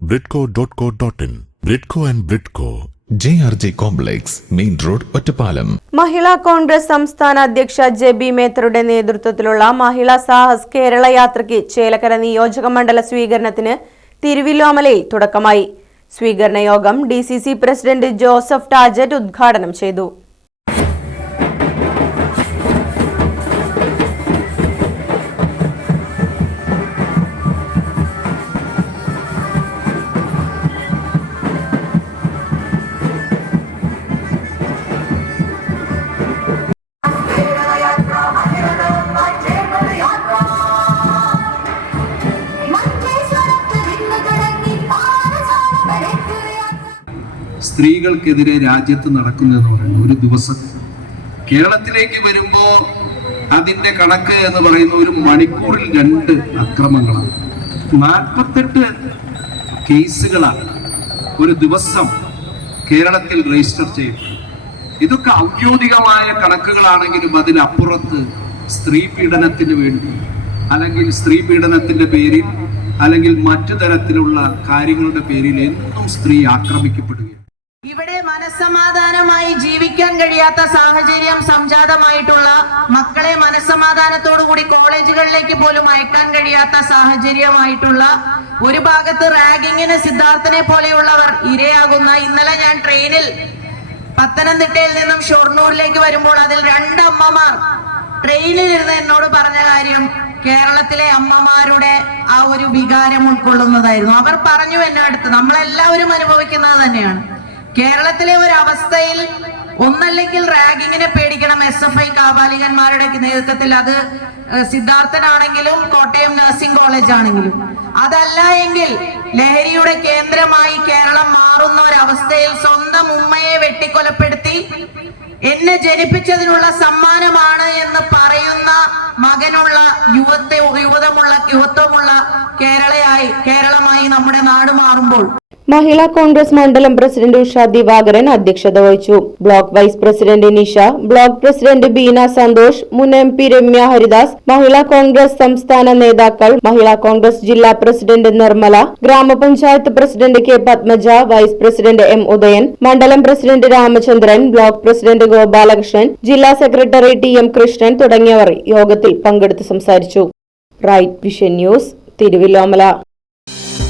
Bridco dot co dot in Bridco and Bridco J R J complex main road Ottapalam Mahila Congress സംസ്ഥാന അധ്യക്ഷ JB മേത്തറുടെ നേതൃത്വത്തിലുള്ള മഹിളാ സാഹസ് കേരള യാത്രയ്ക്ക് ചേലക്കര നിയോജക മണ്ഡല സ്വീകരണത്തിന് തിരുവില്ലോമലയിൽ തുടക്കമായി. സ്വീകരണ യോഗം D C C president Joseph Tajet ഉദ്ഘാടനം ചെയ്തു. സ്ത്രീകൾക്കെതിരെ രാജ്യത്ത് നടക്കുന്നതെന്ന് പറയുന്നത് ഒരു ദിവസം. കേരളത്തിലേക്ക് വരുമ്പോൾ അതിന്റെ കണക്ക് എന്ന് പറയുന്ന ഒരു മണിക്കൂറിൽ രണ്ട് അക്രമങ്ങളാണ്. നാൽപ്പത്തെട്ട് കേസുകളാണ് ഒരു ദിവസം കേരളത്തിൽ രജിസ്റ്റർ ചെയ്യപ്പെടും ഇതൊക്കെ ഔദ്യോഗികമായ കണക്കുകളാണെങ്കിലും അതിനപ്പുറത്ത് സ്ത്രീ പീഡനത്തിന് വേണ്ടി അല്ലെങ്കിൽ സ്ത്രീ പീഡനത്തിന്റെ പേരിൽ അല്ലെങ്കിൽ മറ്റു തരത്തിലുള്ള കാര്യങ്ങളുടെ പേരിൽ എന്നും സ്ത്രീ ആക്രമിക്കപ്പെടുകയാണ്. ഇവിടെ മനസ്സമാധാനമായി ജീവിക്കാൻ കഴിയാത്ത സാഹചര്യം സംജാതമായിട്ടുള്ള മക്കളെ മനസ്സമാധാനത്തോടുകൂടി കോളേജുകളിലേക്ക് പോലും അയക്കാൻ കഴിയാത്ത സാഹചര്യമായിട്ടുള്ള ഒരു ഭാഗത്ത് റാഗിങ്ങിന് സിദ്ധാർത്ഥനെ പോലെയുള്ളവർ ഇരയാകുന്ന ഇന്നലെ ഞാൻ ട്രെയിനിൽ പത്തനംതിട്ടയിൽ നിന്നും ഷൊർണൂരിലേക്ക് വരുമ്പോൾ അതിൽ രണ്ടമ്മമാർ ട്രെയിനിൽ ഇരുന്ന് എന്നോട് പറഞ്ഞ കാര്യം കേരളത്തിലെ അമ്മമാരുടെ ആ ഒരു വികാരം ഉൾക്കൊള്ളുന്നതായിരുന്നു. അവർ പറഞ്ഞു എന്നെ അടുത്ത് നമ്മളെല്ലാവരും അനുഭവിക്കുന്നത് തന്നെയാണ്. കേരളത്തിലെ ഒരു അവസ്ഥയിൽ ഒന്നല്ലെങ്കിൽ റാഗിങ്ങിനെ പേടിക്കണം എസ് എഫ് ഐ കാബാലികന്മാരുടെ നേതൃത്വത്തിൽ. അത് സിദ്ധാർത്ഥനാണെങ്കിലും കോട്ടയം നഴ്സിംഗ് കോളേജ് ആണെങ്കിലും. അതല്ല എങ്കിൽ ലഹരിയുടെ കേന്ദ്രമായി കേരളം മാറുന്ന ഒരവസ്ഥയിൽ സ്വന്തം ഉമ്മയെ വെട്ടിക്കൊലപ്പെടുത്തി എന്നെ ജനിപ്പിച്ചതിനുള്ള സമ്മാനമാണ് എന്ന് പറയുന്ന മകനുള്ള യുവത്തെ യുവതമുള്ള യുവത്വമുള്ള കേരളയായി കേരളമായി നമ്മുടെ നാട് മാറുമ്പോൾ മഹിളാ കോൺഗ്രസ് മണ്ഡലം പ്രസിഡന്റ് ഉഷ ദിവാകരൻ അധ്യക്ഷത വഹിച്ചു. Block vice president Nisha block president Beena Santhosh മുൻ എം പി രമ്യ ഹരിദാസ് മഹിളാ കോൺഗ്രസ് സംസ്ഥാന നേതാക്കൾ മഹിളാ കോൺഗ്രസ് ജില്ലാ പ്രസിഡന്റ് നിർമ്മല ഗ്രാമപഞ്ചായത്ത് president K Padmaja vice president M Udayan മണ്ഡലം president Ramachandran block president Gopalakrishnan ജില്ലാ സെക്രട്ടറി ടി എം കൃഷ്ണൻ തുടങ്ങിയവർ യോഗത്തിൽ പങ്കെടുത്ത് സംസാരിച്ചു. Right Vision News Thiruvilwamala.